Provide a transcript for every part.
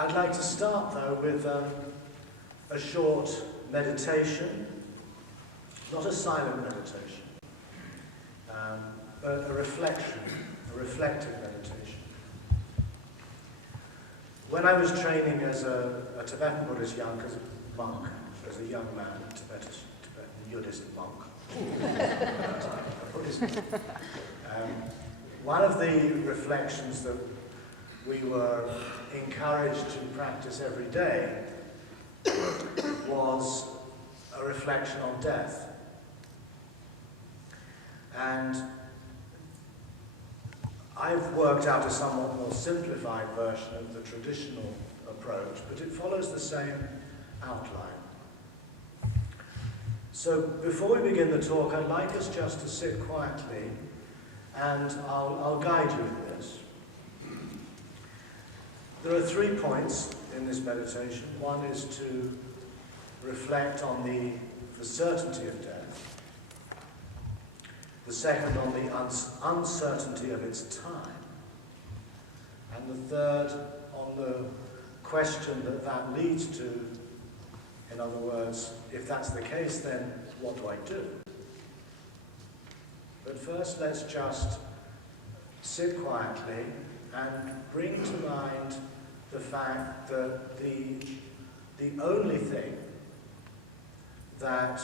I'd like to start, though, with a short meditation, not a silent meditation, but a reflection, a reflective meditation. When I was training as a Tibetan Buddhist monk, as a young man, a Tibetan Buddhist monk, a Buddhist monk, one of the reflections that we were encouraged to practice every day was a reflection on death. And I've worked out a somewhat more simplified version of the traditional approach, but it follows the same outline. So before we begin the talk, I'd like us just to sit quietly, and I'll guide you in this. There are 3 points in this meditation. One is to reflect on the certainty of death. The second on the uncertainty of its time. And the third on the question that leads to, in other words, if that's the case, then what do I do? But first, let's just sit quietly and bring to mind the fact that the only thing that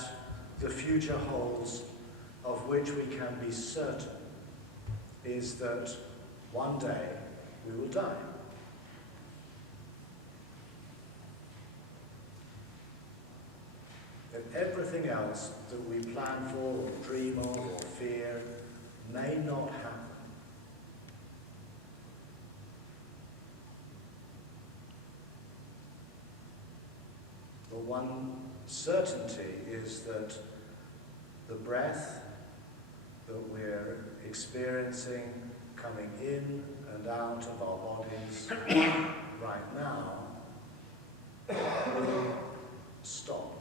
the future holds of which we can be certain is that one day we will die. That everything else that we plan for or dream of or fear may not happen. But one certainty is that the breath that we're experiencing coming in and out of our bodies right now will stop.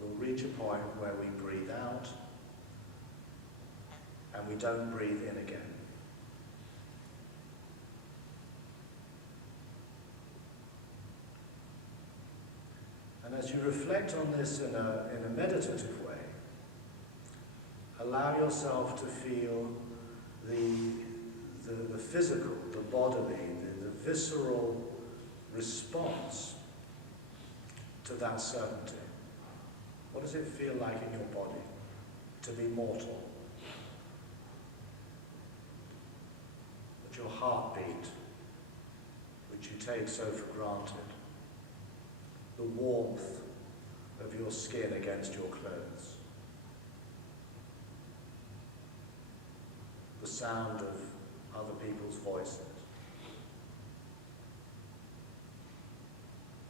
We'll reach a point where we breathe out and we don't breathe in again. And as you reflect on this in a meditative way, allow yourself to feel the physical, the bodily, the visceral response to that certainty. What does it feel like in your body to be mortal? That your heartbeat, which you take so for granted, the warmth of your skin against your clothes, the sound of other people's voices.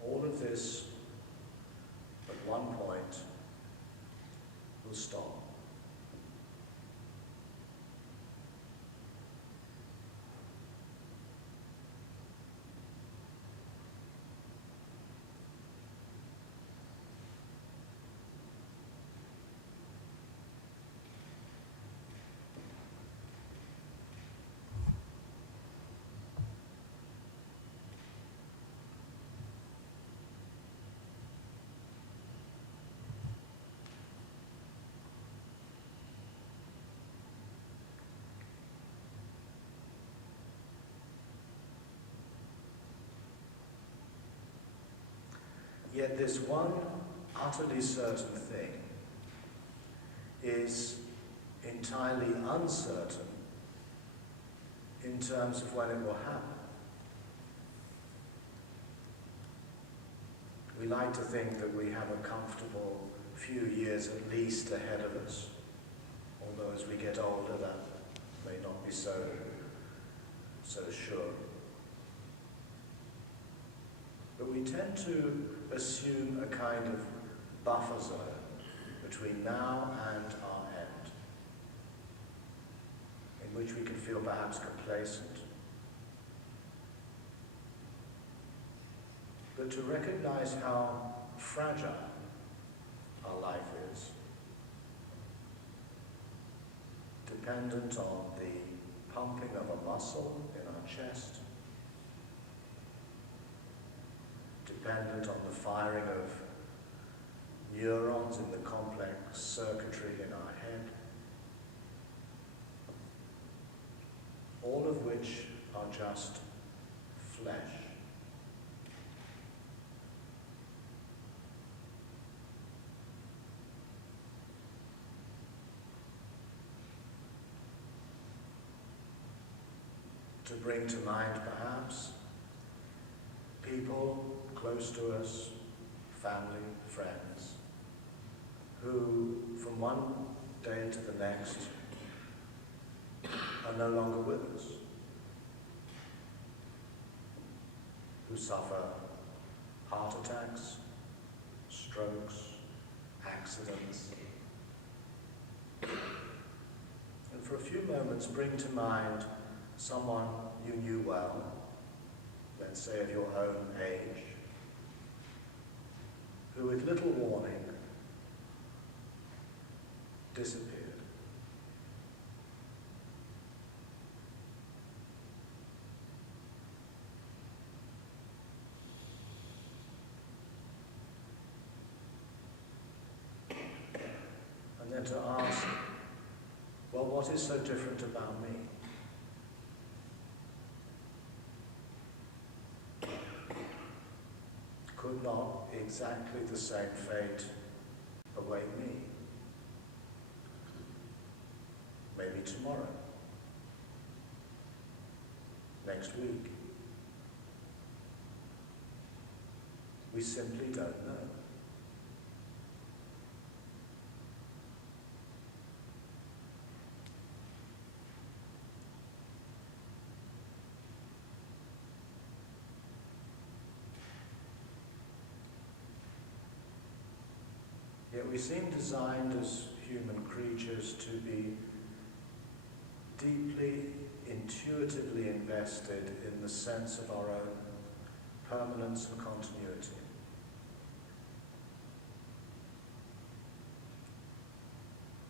All of this, at one point, will stop. Yet this one utterly certain thing is entirely uncertain in terms of when it will happen. We like to think that we have a comfortable few years at least ahead of us, although as we get older that may not be so sure. But we tend to assume a kind of buffer zone between now and our end, in which we can feel perhaps complacent. But to recognize how fragile our life is, dependent on the pumping of a muscle in our chest, dependent on the firing of neurons in the complex circuitry in our head, all of which are just flesh. To bring to mind, perhaps, people close to us, family, friends, who from one day to the next are no longer with us, who suffer heart attacks, strokes, accidents, and for a few moments bring to mind someone you knew well, let's say of your own age, who with little warning disappeared. And then to ask, well, what is so different about me? Could not exactly the same fate await me? Maybe tomorrow, next week. We simply don't know. Yet we seem designed as human creatures to be deeply, intuitively invested in the sense of our own permanence and continuity.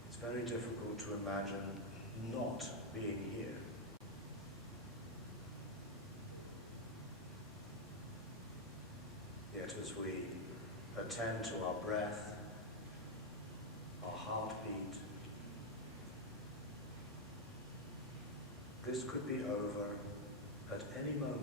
It's very difficult to imagine not being here. Yet as we attend to our breath, our heartbeat, this could be over at any moment.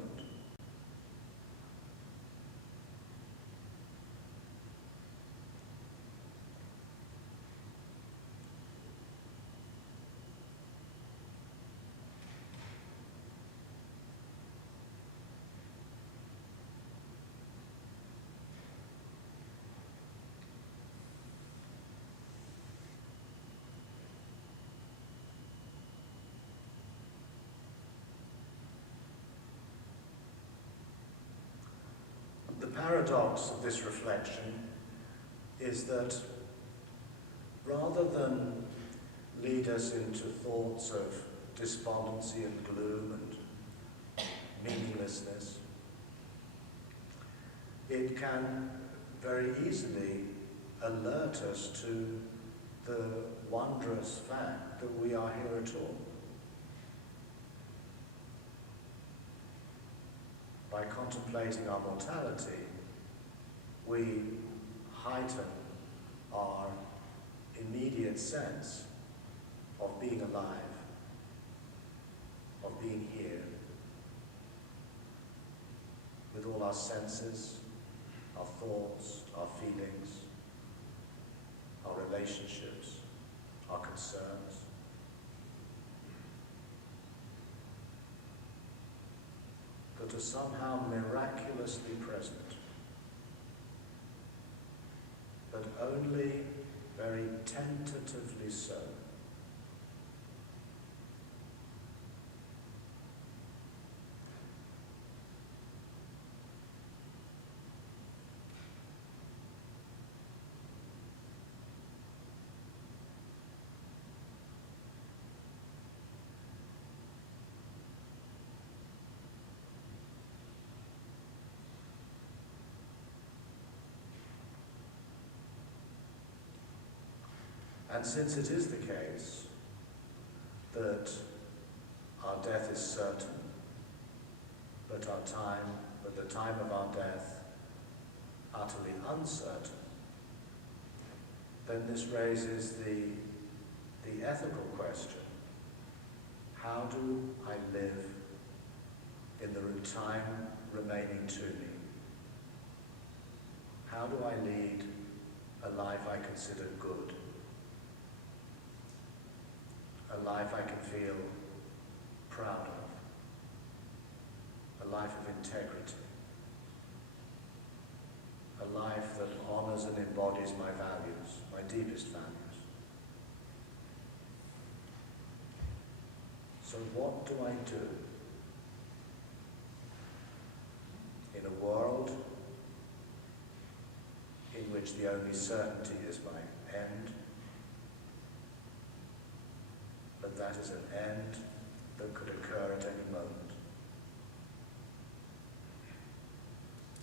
The paradox of this reflection is that rather than lead us into thoughts of despondency and gloom and meaninglessness, it can very easily alert us to the wondrous fact that we are here at all. By contemplating our mortality, we heighten our immediate sense of being alive, of being here, with all our senses, our thoughts, our feelings, our relationships, our concerns. That are somehow miraculously present, but only very tentatively so. And since it is the case that our death is certain, but the time of our death utterly uncertain, then this raises the ethical question: how do I live in the time remaining to me? How do I lead a life I consider good? A life I can feel proud of? A life of integrity? A life that honors and embodies my values, my deepest values? So what do I do in a world in which the only certainty is my end, but that is an end that could occur at any moment?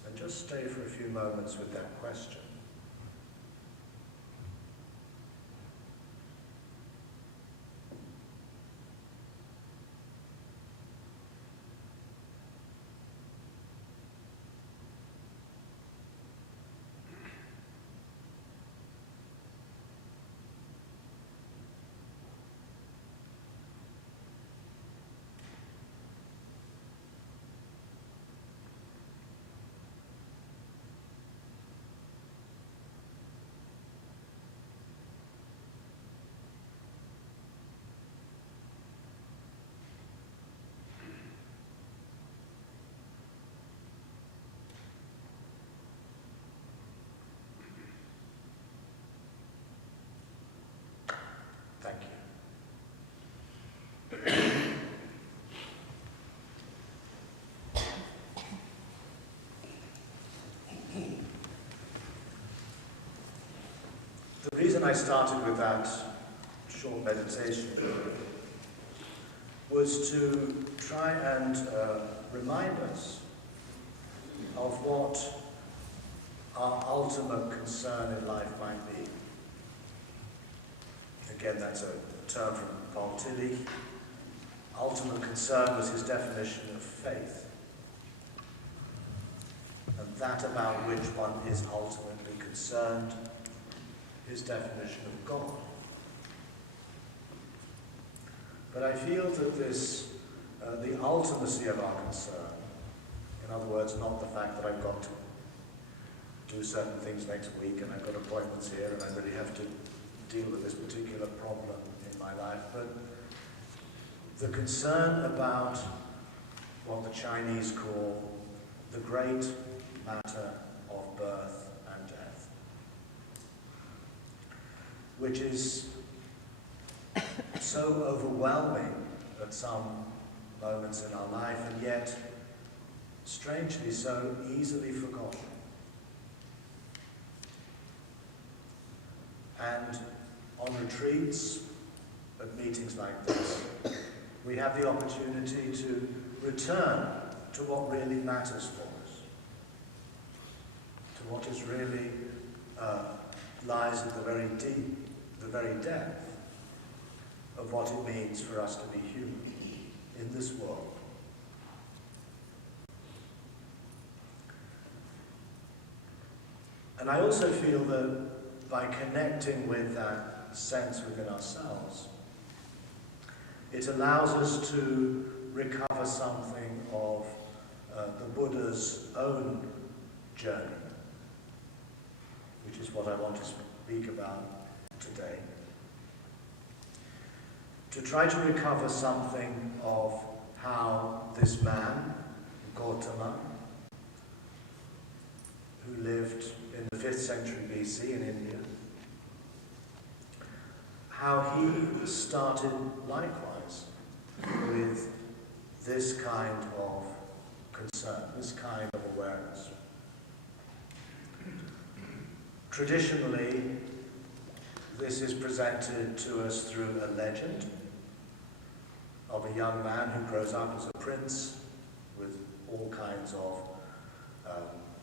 And just stay for a few moments with that question. Thank you. The reason I started with that short meditation was to try and remind us of what our ultimate concern in life might be. Again, that's a term from Paul Tillich. Ultimate concern was his definition of faith, and that about which one is ultimately concerned, his definition of God. But I feel that this, the ultimacy of our concern, in other words, not the fact that I've got to do certain things next week and I've got appointments here and I really have to deal with this particular problem in my life, but the concern about what the Chinese call the great matter of birth and death, which is so overwhelming at some moments in our life, and yet strangely so easily forgotten. And on retreats, at meetings like this, we have the opportunity to return to what really matters for us, to what is really lies at the very deep, the very depth of what it means for us to be human in this world. And I also feel that by connecting with that sense within ourselves, it allows us to recover something of the Buddha's own journey, which is what I want to speak about today. To try to recover something of how this man, Gautama, who lived in the 5th century BC in India, how he started likewise with this kind of concern, this kind of awareness. Traditionally, this is presented to us through a legend of a young man who grows up as a prince with all kinds of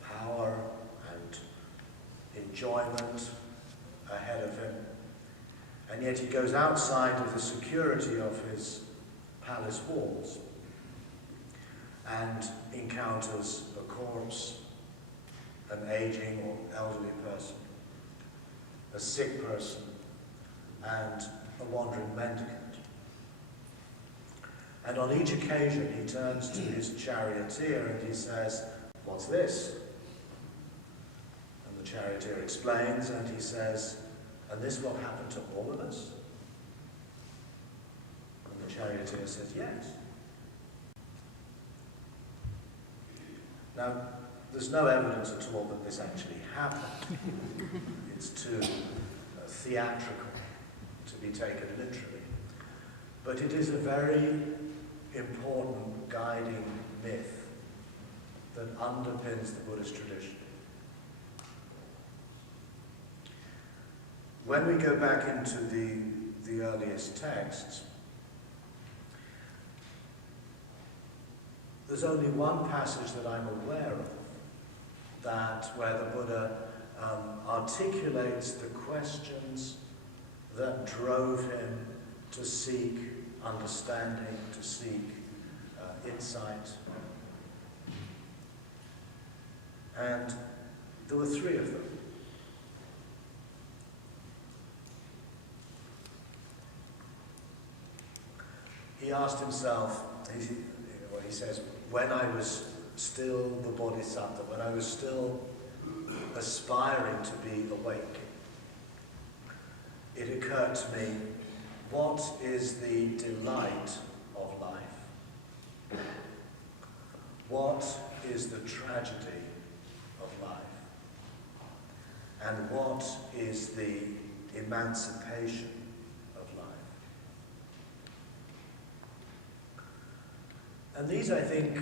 power and enjoyment ahead of him. And yet he goes outside of the security of his palace walls and encounters a corpse an aging or elderly person, a sick person, and a wandering mendicant. And on each occasion he turns to his charioteer and he says, "What's this?" And the charioteer explains and he says, "And this will happen to all of us?" And the charioteer says, "Yes." Now, there's no evidence at all that this actually happened. It's too theatrical to be taken literally. But it is a very important guiding myth that underpins the Buddhist tradition. When we go back into the earliest texts, there's only one passage that I'm aware of where the Buddha articulates the questions that drove him to seek understanding, to seek insight. And there were three of them. He asked himself, he says, when I was still the Bodhisattva, when I was still aspiring to be awake, it occurred to me, what is the delight of life? What is the tragedy of life? And what is the emancipation of life? And these, I think,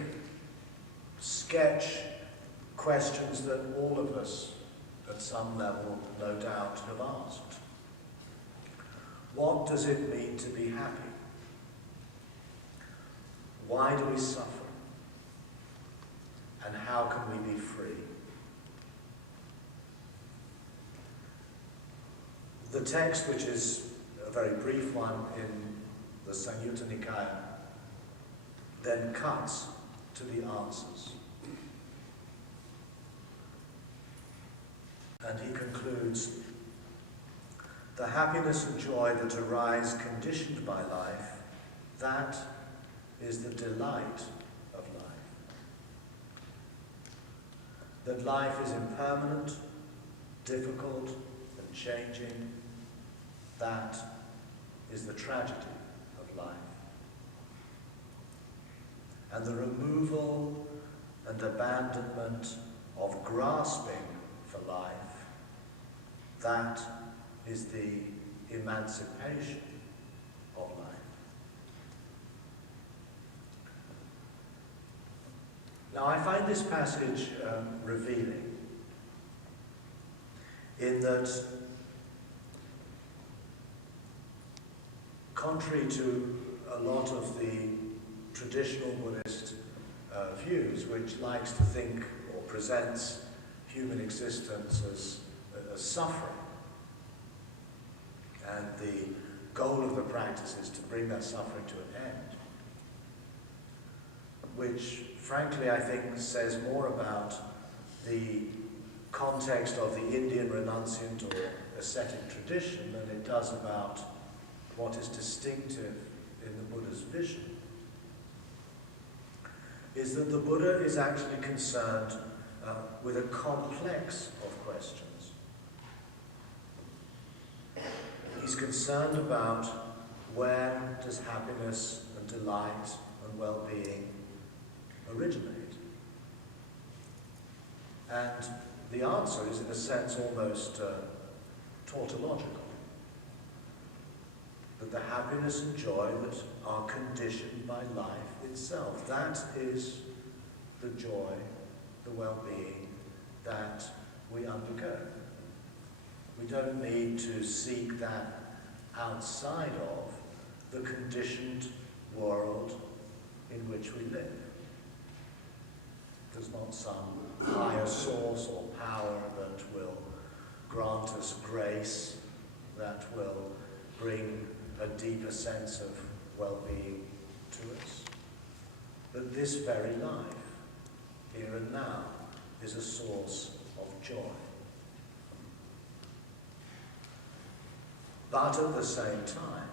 sketch questions that all of us, at some level, no doubt, have asked. What does it mean to be happy? Why do we suffer? And how can we be free? The text, which is a very brief one in the Samyutta Nikaya, then cuts to the answers. And he concludes, the happiness and joy that arise conditioned by life, that is the delight of life. That life is impermanent, difficult, and changing, that is the tragedy of life. And the removal and abandonment of grasping for life, that is the emancipation of life. Now, I find this passage revealing in that, contrary to a lot of the traditional Buddhist views, which likes to think or presents human existence as suffering, and the goal of the practice is to bring that suffering to an end, which, frankly, I think says more about the context of the Indian renunciant or ascetic tradition than it does about what is distinctive in the Buddha's vision, is that the Buddha is actually concerned with a complex of questions. He's concerned about where does happiness and delight and well-being originate? And the answer is, in a sense, almost tautological. That the happiness and joy that are conditioned by life itself, that is the joy, the well-being that we undergo. We don't need to seek that outside of the conditioned world in which we live. There's not some higher source or power that will grant us grace, that will bring a deeper sense of well-being to us. But this very life, here and now, is a source of joy. But at the same time,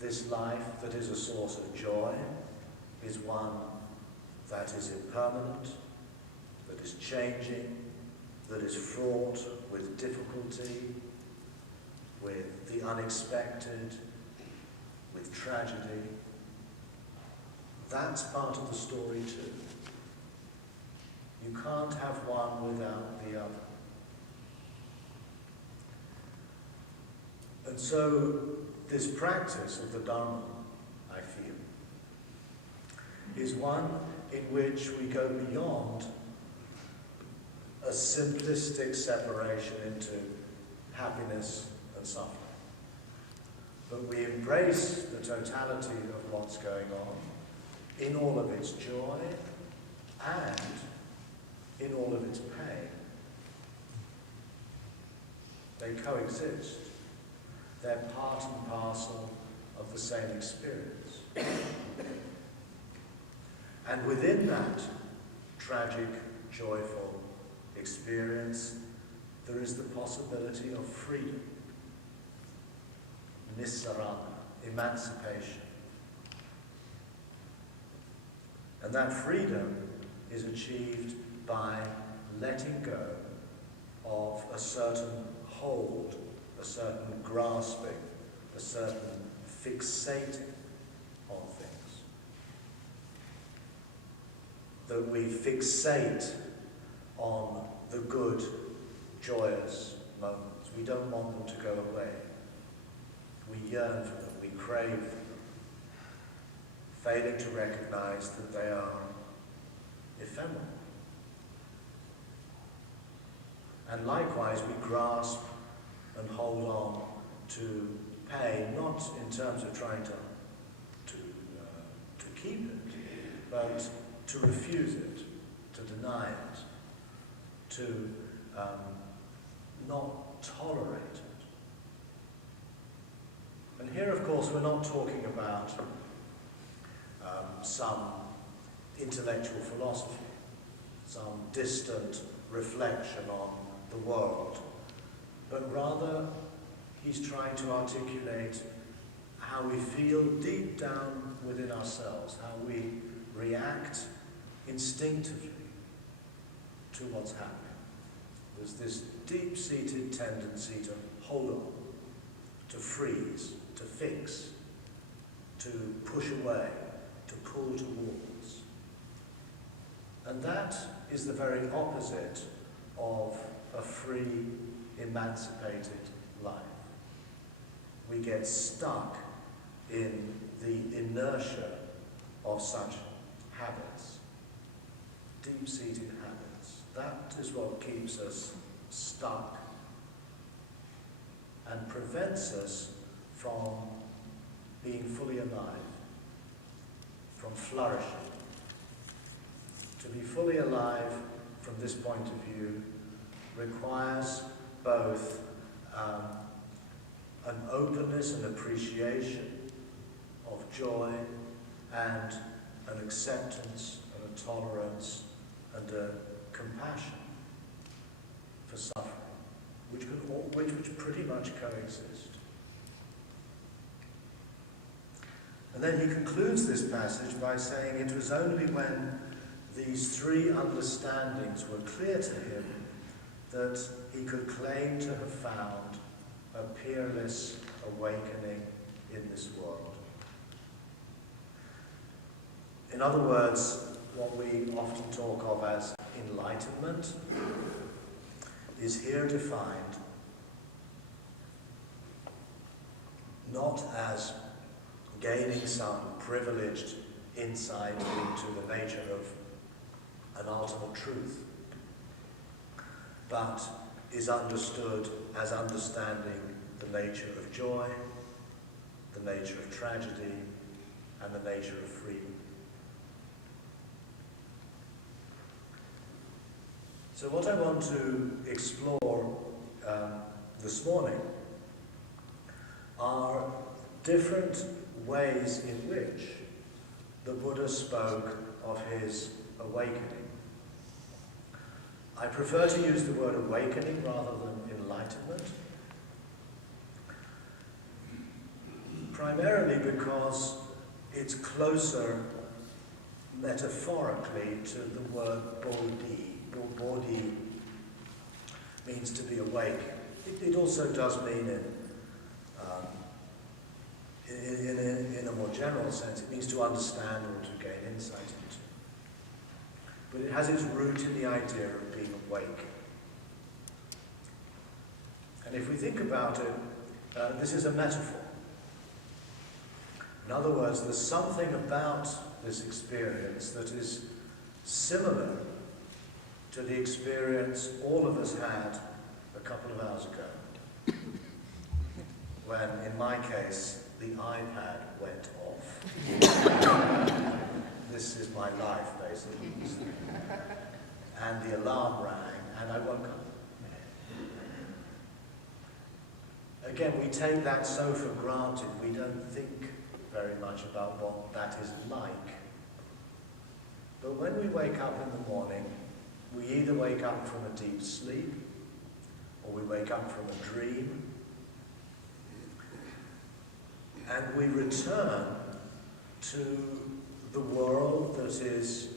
this life that is a source of joy is one that is impermanent, that is changing, that is fraught with difficulty, with the unexpected, with tragedy. That's part of the story too. You can't have one without the other. And so this practice of the Dharma, I feel, is one in which we go beyond a simplistic separation into happiness and suffering. But we embrace the totality of what's going on in all of its joy and in all of its pain. They coexist. They're part and parcel of the same experience. And within that tragic, joyful experience, there is the possibility of freedom, nissarana, emancipation. And that freedom is achieved by letting go of a certain hold, a certain grasping, a certain fixating on things. That we fixate on the good, joyous moments. We don't want them to go away. We yearn for them, we crave them, failing to recognize that they are ephemeral. And likewise, we grasp and hold on to pain, not in terms of trying to keep it, but to refuse it, to deny it, to not tolerate it. And here, of course, we're not talking about some intellectual philosophy, some distant reflection on the world, but rather he's trying to articulate how we feel deep down within ourselves, how we react instinctively to what's happening. There's this deep-seated tendency to hold on, to freeze, to fix, to push away, to pull towards. And that is the very opposite of a free, emancipated life. We get stuck in the inertia of such habits, deep-seated habits. That is what keeps us stuck and prevents us from being fully alive, from flourishing. To be fully alive from this point of view requires both an openness and appreciation of joy and an acceptance and a tolerance and a compassion for suffering, which pretty much coexist. And then he concludes this passage by saying it was only when these three understandings were clear to him that he could claim to have found a peerless awakening in this world. In other words, what we often talk of as enlightenment is here defined not as gaining some privileged insight into the nature of an ultimate truth, but is understood as understanding the nature of joy, the nature of tragedy, and the nature of freedom. So what I want to explore this morning are different ways in which the Buddha spoke of his awakening. I prefer to use the word awakening rather than enlightenment, primarily because it's closer metaphorically to the word bodhi. Bodhi means to be awake. It also does mean in a more general sense, it means to understand or to gain insight into. But it has its root in the idea of being awake. And if we think about it, this is a metaphor. In other words, there's something about this experience that is similar to the experience all of us had a couple of hours ago, when, in my case, the iPad went off. This is my life, basically. And the alarm rang, and I woke up. Again, we take that so for granted, we don't think very much about what that is like. But when we wake up in the morning, we either wake up from a deep sleep, or we wake up from a dream, and we return to the world that is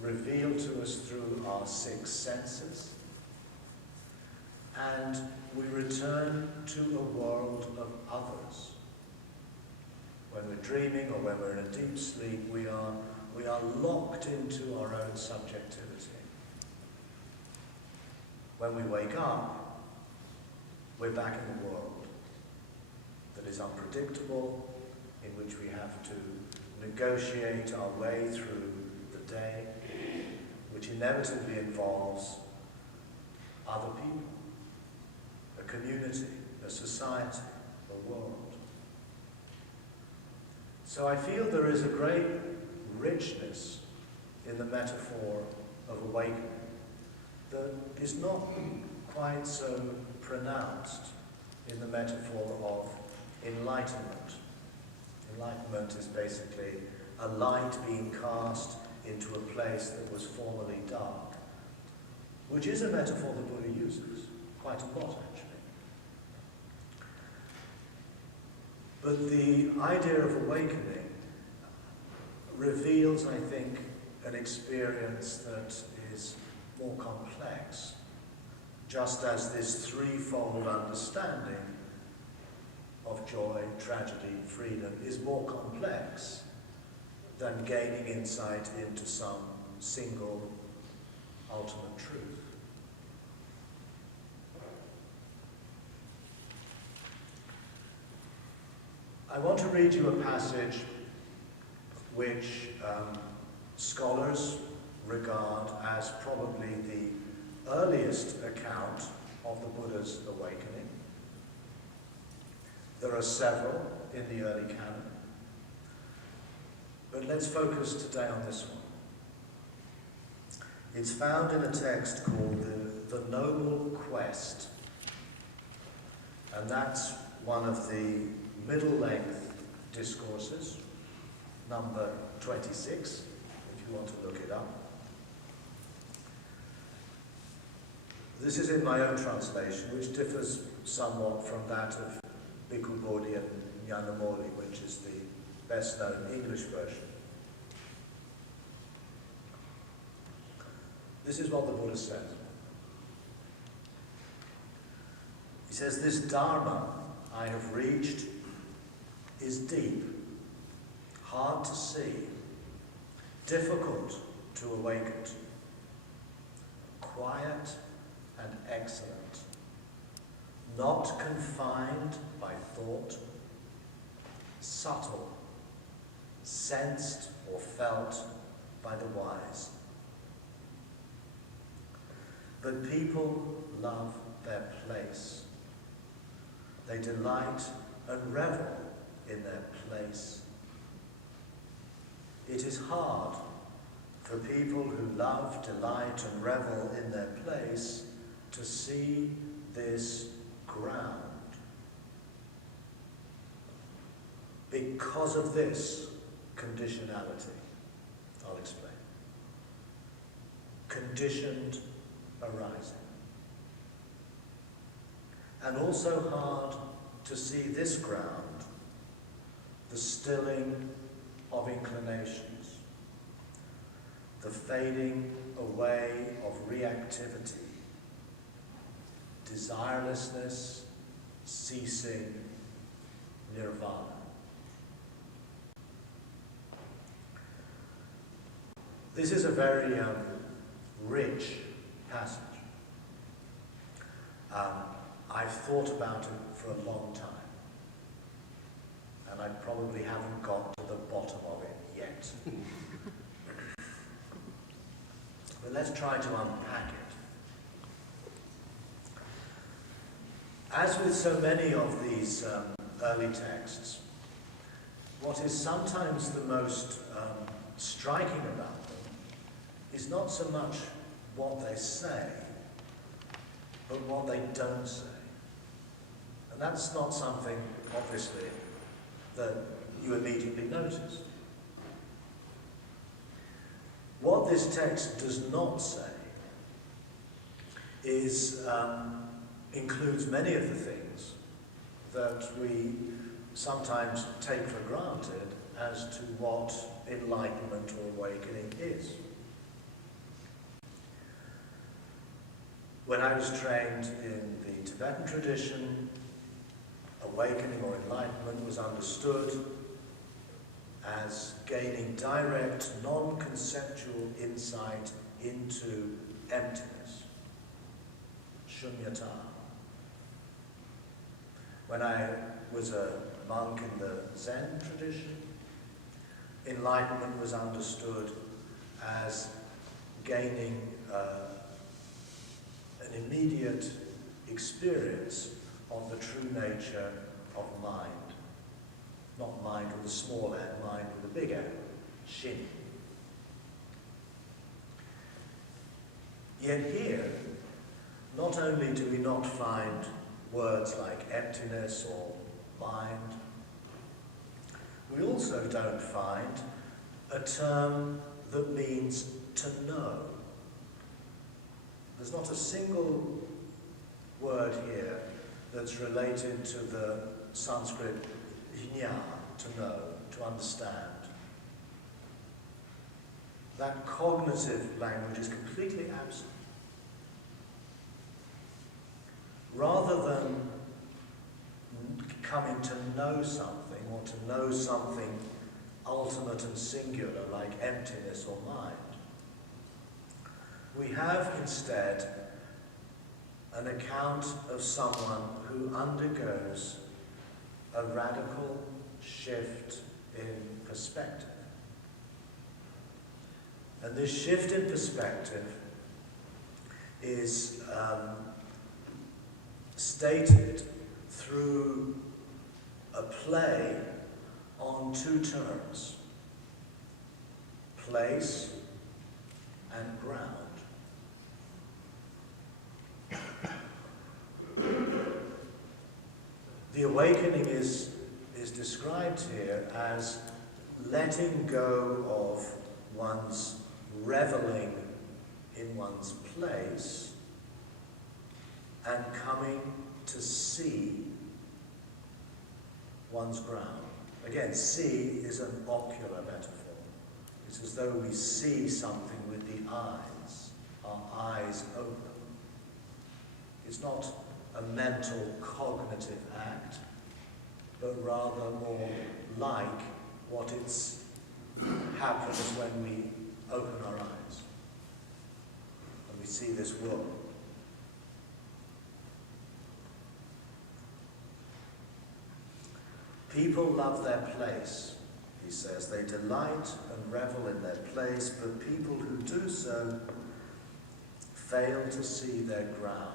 revealed to us through our six senses, and we return to a world of others. When we're dreaming or when we're in a deep sleep, we are locked into our own subjectivity. When we wake up, we're back in the world that is unpredictable, in which we have to negotiate our way through the day, which inevitably involves other people, a community, a society, a world. So I feel there is a great richness in the metaphor of awakening that is not quite so pronounced in the metaphor of enlightenment. Enlightenment is basically a light being cast into a place that was formerly dark, which is a metaphor the Buddha uses quite a lot, actually. But the idea of awakening reveals, I think, an experience that is more complex, just as this threefold understanding of joy, tragedy, freedom is more complex than gaining insight into some single ultimate truth. I want to read you a passage which scholars regard as probably the earliest account of the Buddha's awakening. There are several in the early canon, but let's focus today on this one. It's found in a text called the Noble Quest, and that's one of the middle-length discourses, number 26, if you want to look it up. This is in my own translation, which differs somewhat from that of Bhikkhu Bodhi and Nyanamoli, which is the best-known English version. This is what the Buddha says. He says, "This Dharma I have reached is deep, hard to see, difficult to awaken to, quiet and excellent, not confined by thought, subtle, sensed or felt by the wise. But people love their place. They delight and revel in their place. It is hard for people who love, delight, and revel in their place to see this ground. Because of this conditionality, I'll explain. Conditioned arising. And also hard to see this ground, the stilling of inclinations, the fading away of reactivity, desirelessness, ceasing, nirvana. This is a very rich passage. I've thought about it for a long time, and I probably haven't got to the bottom of it yet. But let's try to unpack it. As with so many of these early texts, what is sometimes the most striking about them is not so much what they say, but what they don't say. And that's not something, obviously, that you immediately notice. What this text does not say is, includes many of the things that we sometimes take for granted as to what enlightenment or awakening is. When I was trained in the Tibetan tradition, awakening or enlightenment was understood as gaining direct, non-conceptual insight into emptiness, shunyata. When I was a monk in the Zen tradition, enlightenment was understood as gaining an immediate experience of the true nature of mind. Not mind with a small n, mind with a big N, shin. Yet here, not only do we not find words like emptiness or mind, we also don't find a term that means to know. There's not a single word here that's related to the Sanskrit jñā, to know, to understand. That cognitive language is completely absent. Rather than coming to know something, or to know something ultimate and singular like emptiness or mind, we have instead an account of someone who undergoes a radical shift in perspective. And this shift in perspective is stated through a play on two terms: place and ground. The awakening is described here as letting go of one's reveling in one's place and coming to see one's ground. Again, see is an ocular metaphor. It's as though we see something with the eyes, our eyes open. It's not a mental, cognitive act, but rather more like what happens when we open our eyes and we see this world. People love their place, he says. They delight and revel in their place, but people who do so fail to see their ground.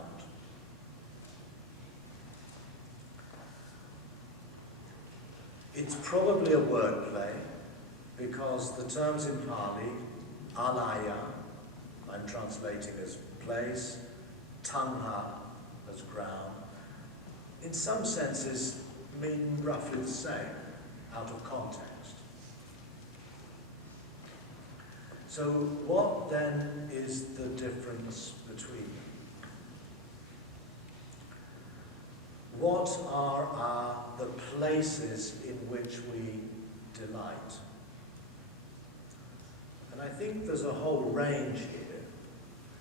It's probably a wordplay, because the terms in Pali, alaya, I'm translating as place, tanha as ground, in some senses mean roughly the same, out of context. So what then is the difference between them? What are the places in which we delight? And I think there's a whole range here,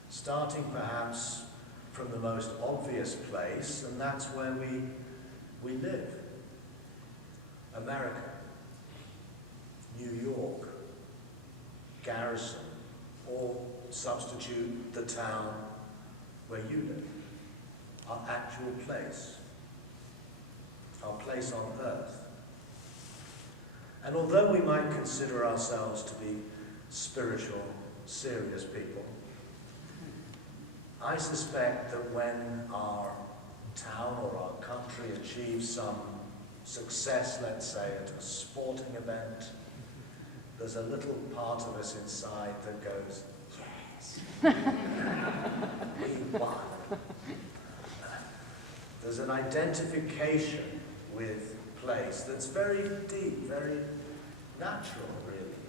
starting perhaps from the most obvious place, and that's where we live. America, New York, Garrison, or substitute the town where you live, our actual place, our place on earth. And although we might consider ourselves to be spiritual, serious people, I suspect that when our town or our country achieves some success, let's say, at a sporting event, there's a little part of us inside that goes, yes, we won. There's an identification with place that's very deep, very natural, really.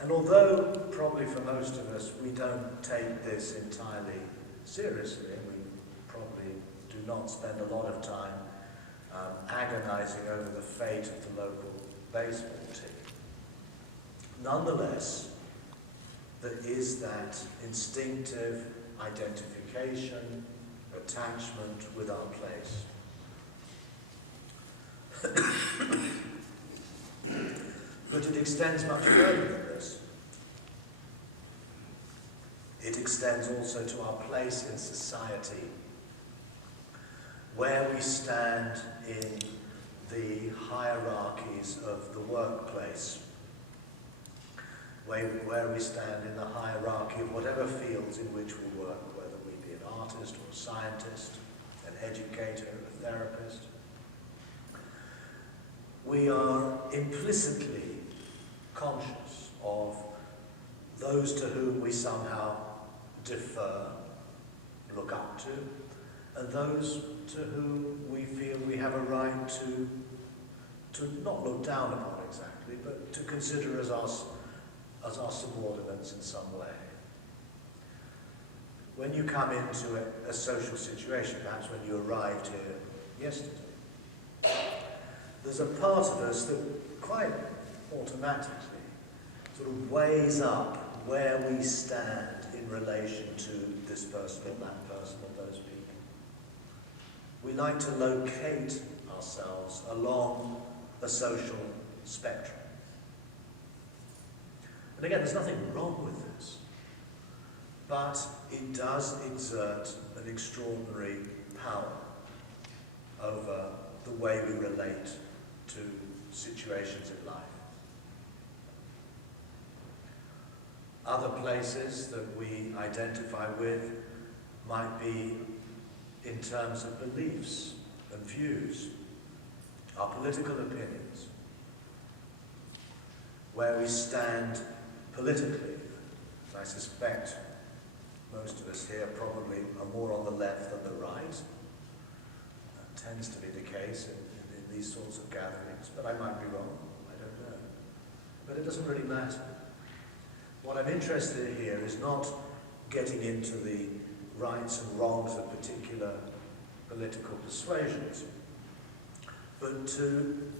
And although probably for most of us we don't take this entirely seriously, and we probably do not spend a lot of time agonizing over the fate of the local baseball team, nonetheless, there is that instinctive identification, attachment with our place. But it extends much further than this. It extends also to our place in society, where we stand in the hierarchies of the workplace, where we stand in the hierarchy of whatever fields in which we work, whether we be an artist or a scientist, an educator, a therapist. We are implicitly conscious of those to whom we somehow defer, look up to, and those to whom we feel we have a right to not look down upon exactly, but to consider as our subordinates in some way. When you come into a social situation, perhaps when you arrived here yesterday, there's a part of us that quite automatically sort of weighs up where we stand in relation to this person or that person or those people. We like to locate ourselves along a social spectrum. And again, there's nothing wrong with this, but it does exert an extraordinary power over the way we relate to situations in life. Other places that we identify with might be in terms of beliefs and views, our political opinions, where we stand politically. I suspect most of us here probably are more on the left than the right. That tends to be the case in these sorts of gatherings, but I might be wrong, I don't know. But it doesn't really matter. What I'm interested in here is not getting into the rights and wrongs of particular political persuasions, but to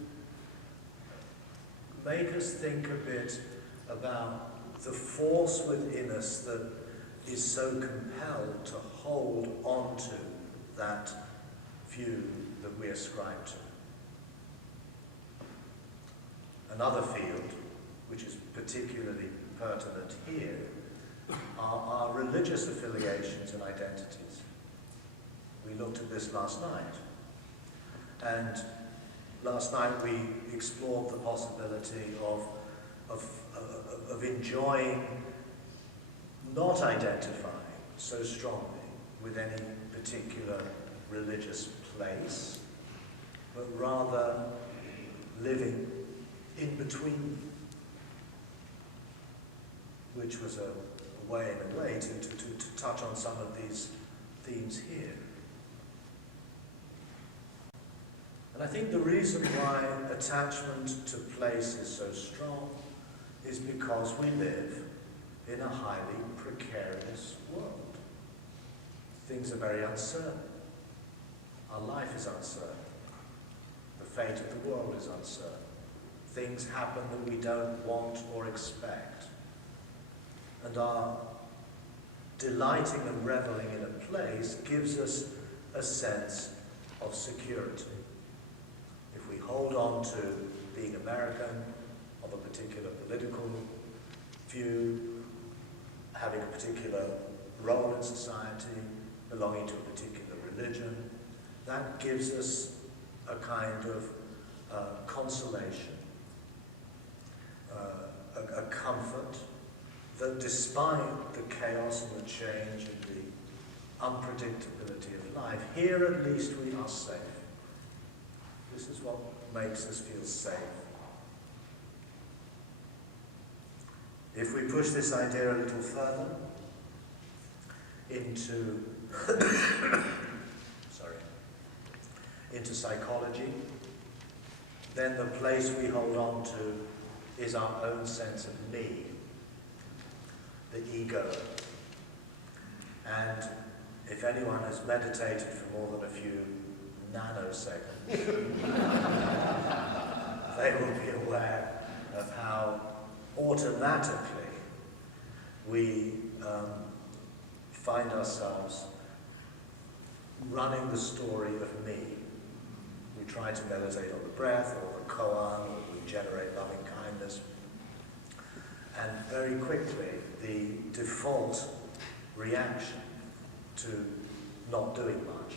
make us think a bit about the force within us that is so compelled to hold on to that view that we ascribe to. Another field, which is particularly pertinent here, are our religious affiliations and identities. We looked at this last night, and last night we explored the possibility of enjoying not identifying so strongly with any particular religious place, but rather living in between, which was a way, in a way, to touch on some of these themes here. And I think the reason why attachment to place is so strong is because we live in a highly precarious world. Things are very uncertain. Our life is uncertain. The fate of the world is uncertain. Things happen that we don't want or expect. And our delighting and reveling in a place gives us a sense of security. If we hold on to being American, of a particular political view, having a particular role in society, belonging to a particular religion, that gives us a kind of consolation, a comfort that despite the chaos and the change and the unpredictability of life, here at least we are safe. This is what makes us feel safe. If we push this idea a little further into into psychology, then the place we hold on to is our own sense of me, the ego. And if anyone has meditated for more than a few nanoseconds, they will be aware of how automatically we find ourselves running the story of me. We try to meditate on the breath or the koan, or we generate loving kindness. And very quickly, the default reaction to not doing much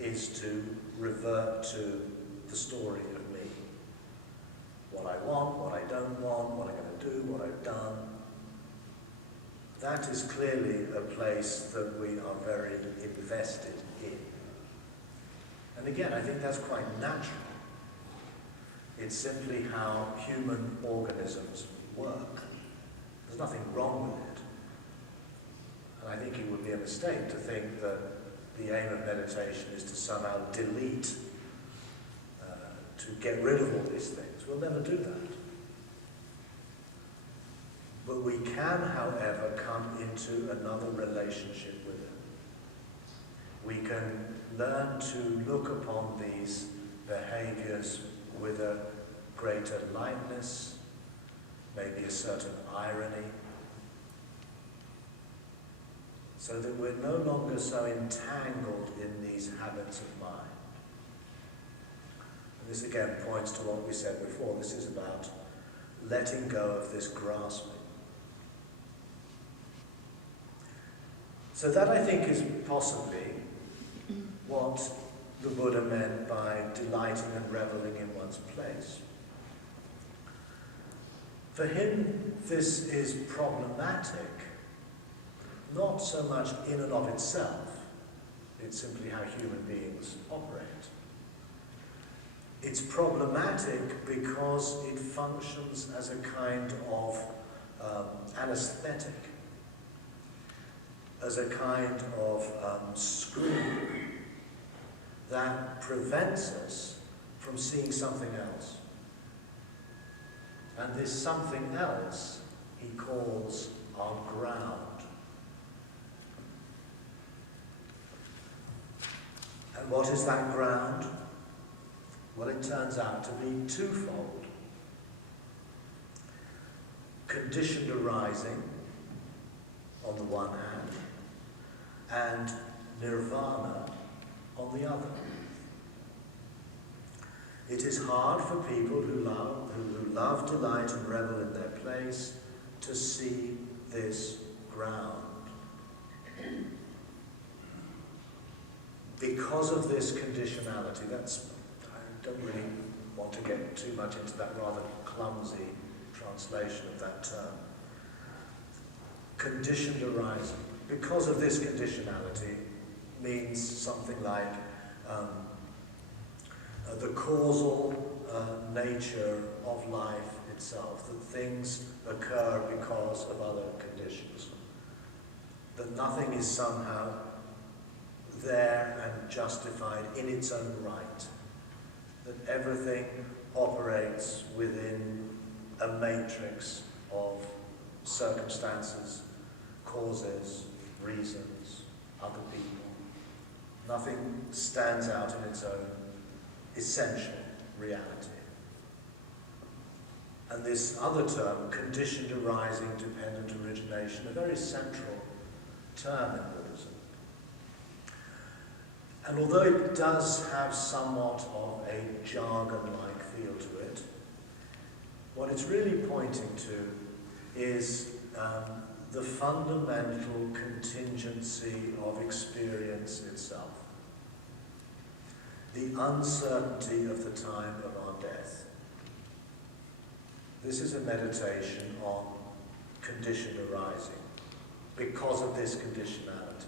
is to revert to the story of me. What I want, what I don't want, what I'm going to do, what I've done. That is clearly a place that we are very invested in. And again, I think that's quite natural. It's simply how human organisms work. There's nothing wrong with it. And I think it would be a mistake to think that the aim of meditation is to somehow delete, to get rid of all these things. We'll never do that. But we can, however, come into another relationship with it. We can learn to look upon these behaviors with a greater lightness, maybe a certain irony, so that we're no longer so entangled in these habits of mind. And this again points to what we said before. This is about letting go of this grasping. So that, I think, is possibly what the Buddha meant by delighting and reveling in one's place. For him, this is problematic, not so much in and of itself. It's simply how human beings operate. It's problematic because it functions as a kind of anesthetic, as a kind of screen that prevents us from seeing something else. And this something else he calls our ground. And what is that ground? Well, it turns out to be twofold. Conditioned arising on the one hand, and nirvana on the other. It is hard for people who love, delight, and revel in their place to see this ground. Because of this conditionality, I don't really want to get too much into that rather clumsy translation of that term. Conditioned arising. Because of this conditionality means something like the causal nature of life itself, that things occur because of other conditions, that nothing is somehow there and justified in its own right, that everything operates within a matrix of circumstances, causes, reasons, other people. Nothing stands out in its own essential reality. And this other term, conditioned arising, dependent origination, a very central term in Buddhism. And although it does have somewhat of a jargon-like feel to it, what it's really pointing to is the fundamental contingency of experience itself. The uncertainty of the time of our death. This is a meditation on condition arising because of this conditionality.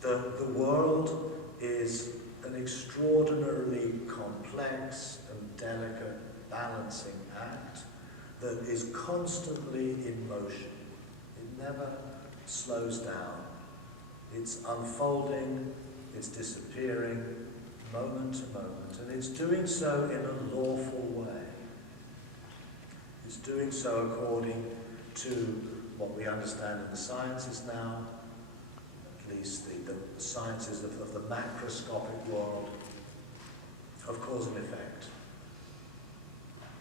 The world is an extraordinarily complex and delicate balancing act that is constantly in motion. It never slows down. It's unfolding, it's disappearing, moment to moment, and it's doing so in a lawful way. It's doing so according to what we understand in the sciences now, at least the sciences of the macroscopic world, of cause and effect.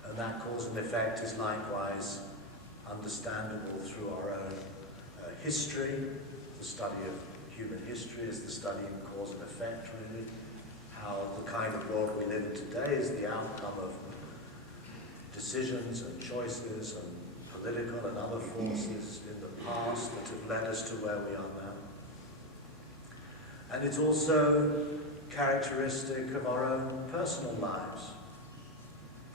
And that cause and effect is likewise understandable through our own history. The study of human history is the study of cause and effect, really. How the kind of world we live in today is the outcome of decisions and choices and political and other forces in the past that have led us to where we are now. And it's also characteristic of our own personal lives.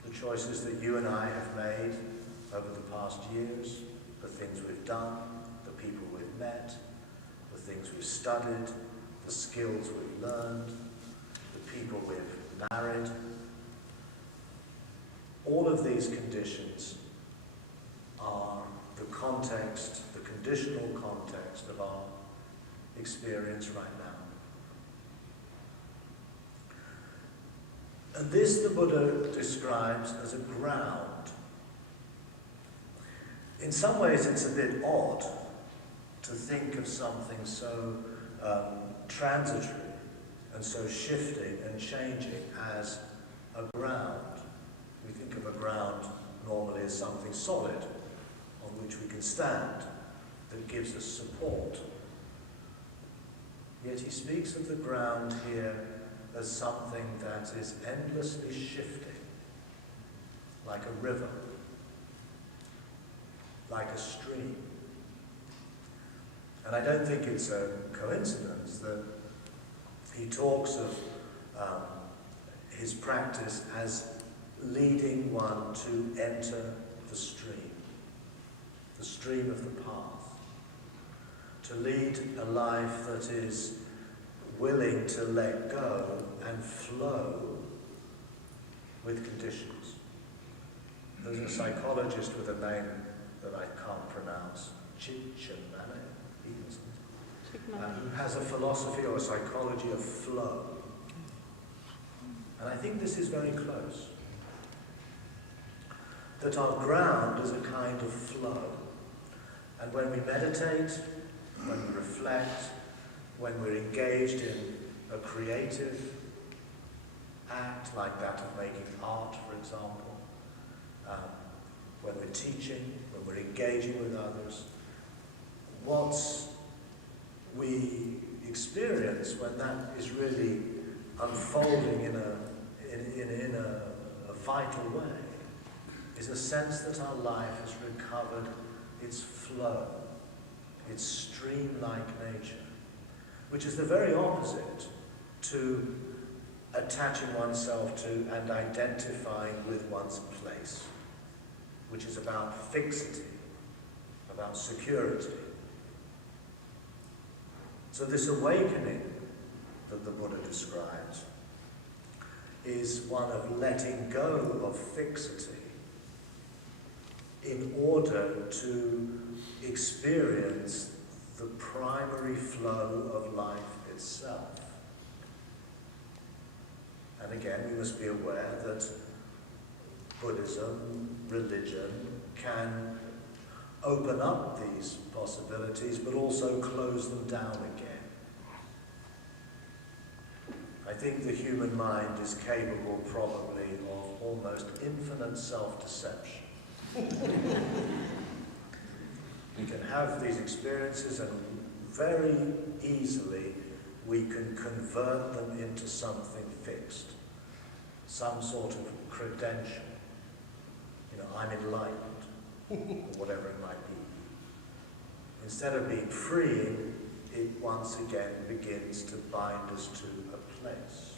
The choices that you and I have made over the past years, the things we've done, the people we've met, the things we've studied, the skills we've learned, the people we've married. All of these conditions are the context, the conditional context of our experience right now. And this the Buddha describes as a ground. In some ways it's a bit odd to think of something so transitory and so shifting and changing as a ground. We think of a ground normally as something solid on which we can stand, that gives us support. Yet he speaks of the ground here as something that is endlessly shifting, like a river, like a stream. And I don't think it's a coincidence that he talks of his practice as leading one to enter the stream of the path, to lead a life that is willing to let go and flow with conditions. There's a psychologist with a name that I can't pronounce, Csikszentmihalyi, who has a philosophy or a psychology of flow. And I think this is very close. That our ground is a kind of flow. And when we meditate, when we reflect, when we're engaged in a creative act like that of making art, for example, when we're teaching, when we're engaging with others, what we experience when that is really unfolding in a vital way is a sense that our life has recovered its flow, its stream-like nature, which is the very opposite to attaching oneself to and identifying with one's place, which is about fixity, about security. So this awakening that the Buddha describes is one of letting go of fixity in order to experience the primary flow of life itself. And again, we must be aware that Buddhism, religion, can open up these possibilities, but also close them down again. I think the human mind is capable probably of almost infinite self-deception. We can have these experiences and very easily we can convert them into something fixed, some sort of credential. You know, I'm enlightened, or whatever it might be. Instead of being freeing, it once again begins to bind us to a place.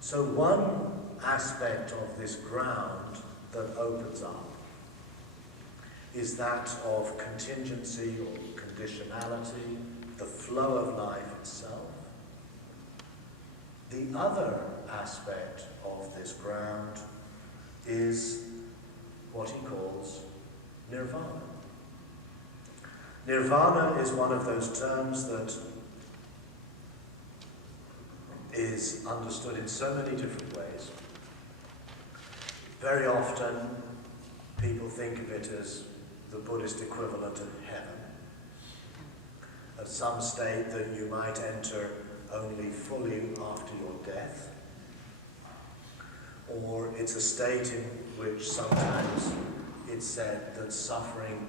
So one aspect of this ground that opens up is that of contingency or conditionality, the flow of life itself. The other aspect of this ground is what he calls nirvana. Nirvana is one of those terms that is understood in so many different ways. Very often, people think of it as the Buddhist equivalent of heaven, at some state that you might enter only fully after your death, or it's a state in which sometimes it's said that suffering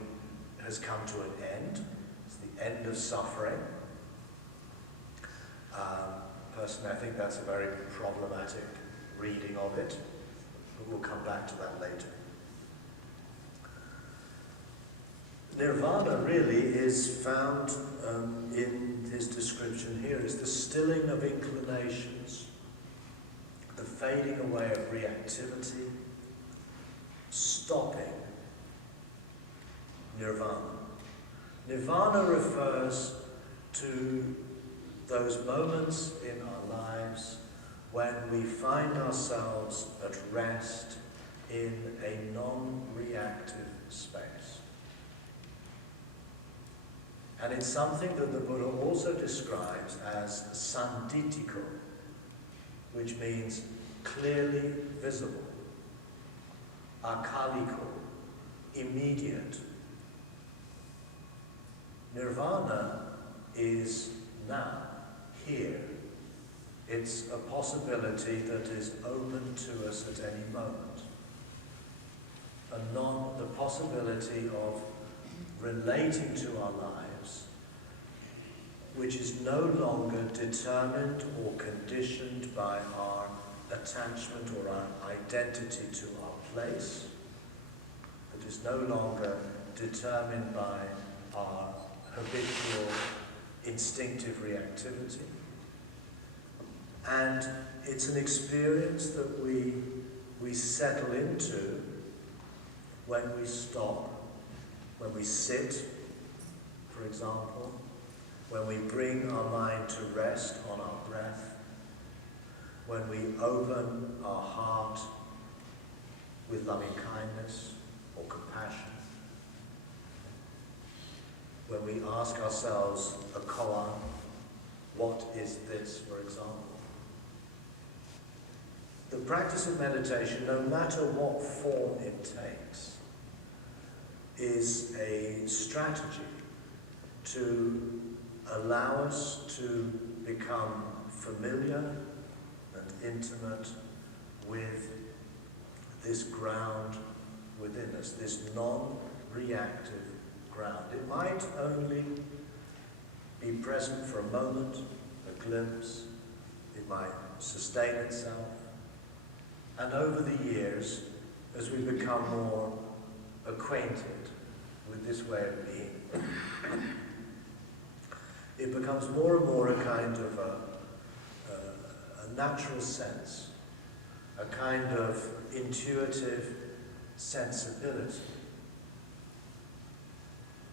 has come to an end. It's the end of suffering. Personally, I think that's a very problematic reading of it, but we'll come back to that later. Nirvana really is found in his description here as the stilling of inclinations, the fading away of reactivity, stopping. Nirvana. Nirvana refers to those moments in our lives when we find ourselves at rest in a non-reactive space. And it's something that the Buddha also describes as sanditiko, which means clearly visible, akaliko, immediate. Nirvana is now, here. It's a possibility that is open to us at any moment. The possibility of relating to our lives, which is no longer determined or conditioned by our attachment or our identity to our place, that is no longer determined by our habitual instinctive reactivity. And it's an experience that we settle into when we stop, when we sit, for example, when we bring our mind to rest on our breath, when we open our heart with loving kindness or compassion, when we ask ourselves a koan, what is this, for example? The practice of meditation, no matter what form it takes, is a strategy to allow us to become familiar and intimate with this ground within us, this non-reactive ground. It might only be present for a moment, a glimpse. It might sustain itself. And over the years, as we become more acquainted with this way of being, it becomes more and more a kind of a natural sense, a kind of intuitive sensibility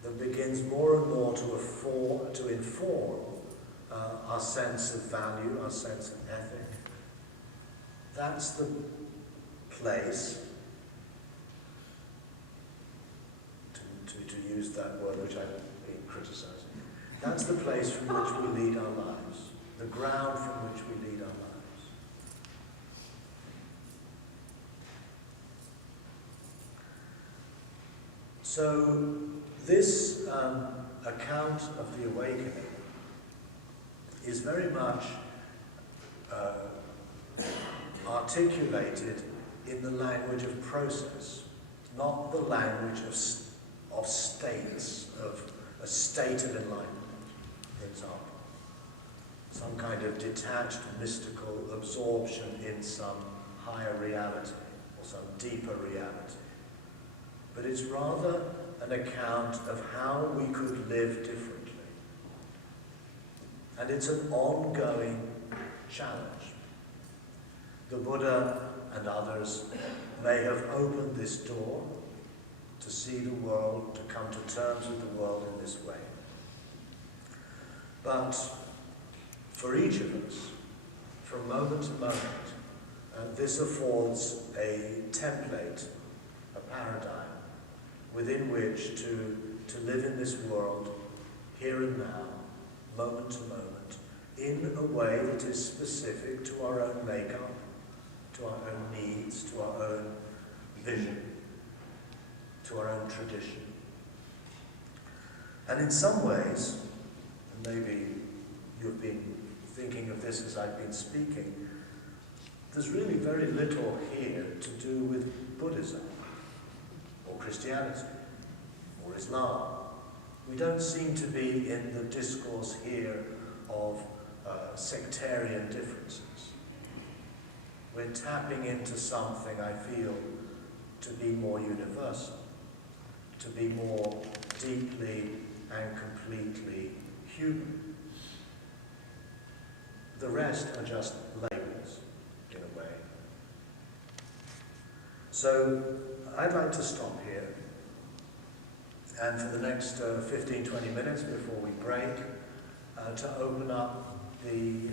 that begins more and more to inform our sense of value, our sense of ethic. That's the place, to use that word which I've been criticizing, that's the place from which we lead our lives, the ground from which we lead our lives. So this account of the awakening is very much articulated in the language of process, not the language of states, of a state of enlightenment, for example. Some kind of detached mystical absorption in some higher reality or some deeper reality. But it's rather an account of how we could live differently. And it's an ongoing challenge. The Buddha and others may have opened this door to see the world, to come to terms with the world in this way. But for each of us, from moment to moment, this affords a template, a paradigm, within which to live in this world, here and now, moment to moment, in a way that is specific to our own makeup, to our own needs, to our own vision, to our own tradition. And in some ways, and maybe you've been thinking of this as I've been speaking, there's really very little here to do with Buddhism, or Christianity, or Islam. We don't seem to be in the discourse here of sectarian differences. We're tapping into something I feel to be more universal, to be more deeply and completely human. The rest are just labels, in a way. So I'd like to stop here, and for the next 15-20 minutes before we break, to open up the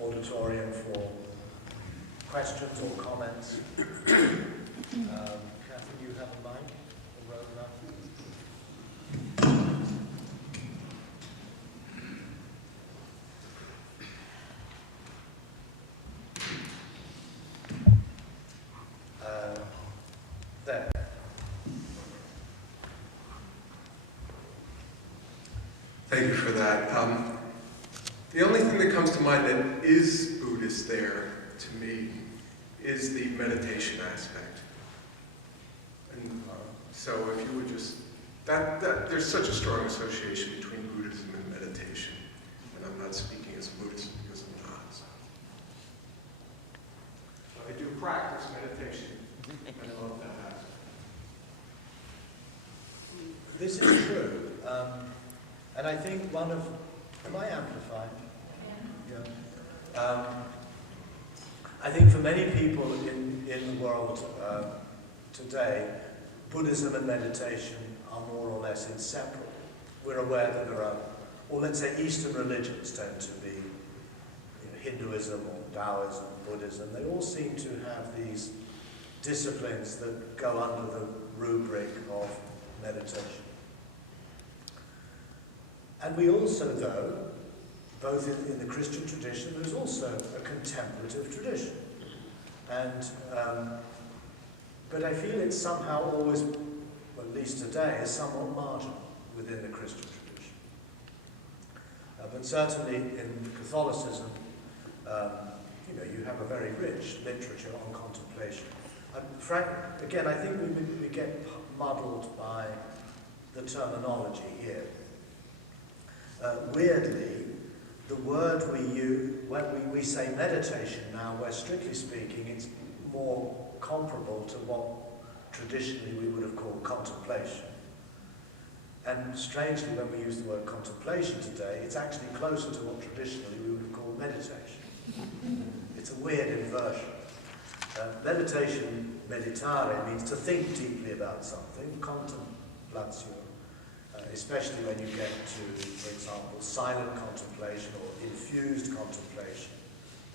auditorium for questions or comments. Catherine, you have a mic? A row up? There. Thank you for that. The only thing that comes to mind that is Buddhist there, to me, is the meditation aspect. And so if you would just, there's such a strong association between Buddhism and meditation. And I'm not speaking as a Buddhist because I'm not. So I do practice meditation. I love that aspect. This is true. And I think one of, am I amplifying? Yeah. I think for many people in the world today, Buddhism and meditation are more or less inseparable. We're aware that there are, or let's say Eastern religions tend to be, Hinduism or Taoism, Buddhism, they all seem to have these disciplines that go under the rubric of meditation. And we also, though, both in the Christian tradition, there's also a contemplative tradition. And, but I feel it's somehow always, well, at least today, is somewhat marginal within the Christian tradition. But certainly in Catholicism, you have a very rich literature on contemplation. Again, I think we get muddled by the terminology here. Weirdly, the word we use, when we say meditation now, where strictly speaking it's more comparable to what traditionally we would have called contemplation. And strangely, when we use the word contemplation today, it's actually closer to what traditionally we would have called meditation. It's a weird inversion. Meditation, meditare, means to think deeply about something, contemplatio. Especially when you get to, for example, silent contemplation or infused contemplation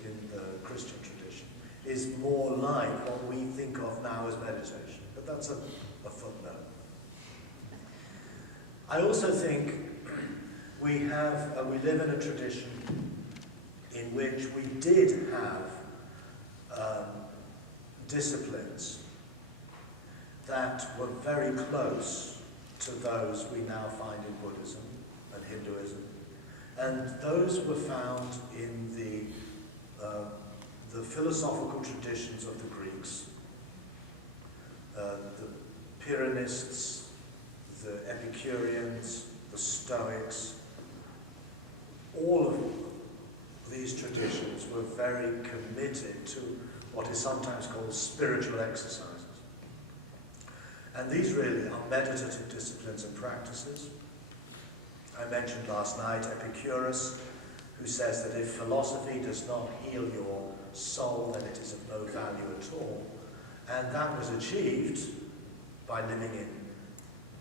in the Christian tradition, is more like what we think of now as meditation. But that's a footnote. I also think we live in a tradition in which we did have disciplines that were very close to those we now find in Buddhism and Hinduism. And those were found in the philosophical traditions of the Greeks, the Pyrrhonists, the Epicureans, the Stoics. All of these traditions were very committed to what is sometimes called spiritual exercises. And these really are meditative disciplines and practices. I mentioned last night Epicurus, who says that if philosophy does not heal your soul, then it is of no value at all. And that was achieved by living in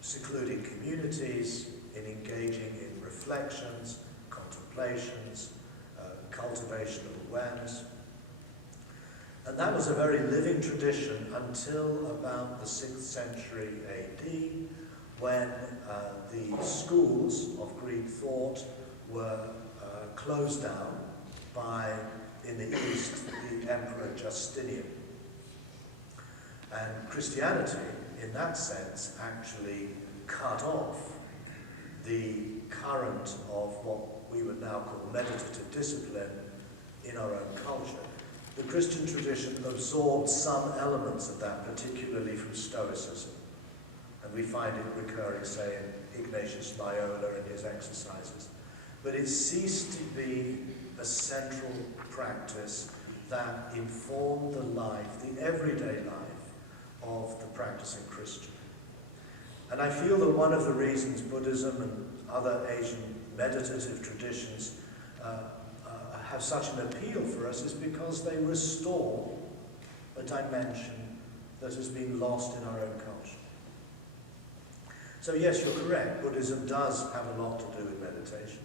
secluded communities, in engaging in reflections, contemplations, cultivation of awareness. And that was a very living tradition until about the 6th century AD, when the schools of Greek thought were closed down by, in the East, the Emperor Justinian. And Christianity, in that sense, actually cut off the current of what we would now call meditative discipline in our own culture. The Christian tradition absorbed some elements of that, particularly from Stoicism. And we find it recurring, say, in Ignatius Loyola and his exercises. But it ceased to be a central practice that informed the life, the everyday life of the practicing Christian. And I feel that one of the reasons Buddhism and other Asian meditative traditions have such an appeal for us is because they restore a dimension that has been lost in our own culture. So yes, you're correct. Buddhism does have a lot to do with meditation.